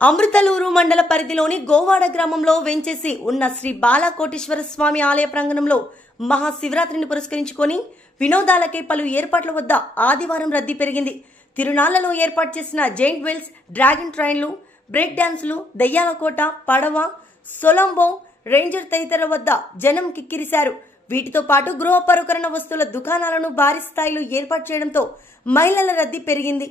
అమృతలూరు మండల పరిధిలోని గోవాడ గ్రామంలో వెంచేసి ఉన్న శ్రీ బాలకోటేశ్వర స్వామి ఆలయ ప్రాంగణంలో మహాశివరాత్రిని పురస్కరించుకొని వినోదాలకే పలు ఏర్పాట్ల వద్ద ఆదివారం రద్దీ పెరిగింది. తిరునాళ్లలో ఏర్పాటు చేసిన జైంట్ వీల్స్, డ్రాగన్ ట్రైన్లు, బ్రేక్ డాన్సులు, దయ్యాల కోట, పడవ, సొలంబో, రేంజర్ తదితరుల వద్ద జనం కిక్కిరిశారు. వీటితో పాటు గృహోపకరణ వస్తువుల దుకాణాలను భారీ స్థాయిలో ఏర్పాటు చేయడంతో మహిళల రద్దీ పెరిగింది.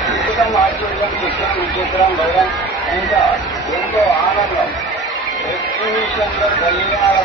అద్భుతం, ఆశ్చర్యం, చిత్రం, విచిత్రం, భయం, ఇంకా ఎంతో ఆనందం. ఎగ్జిబిషన్ లో కలిగిన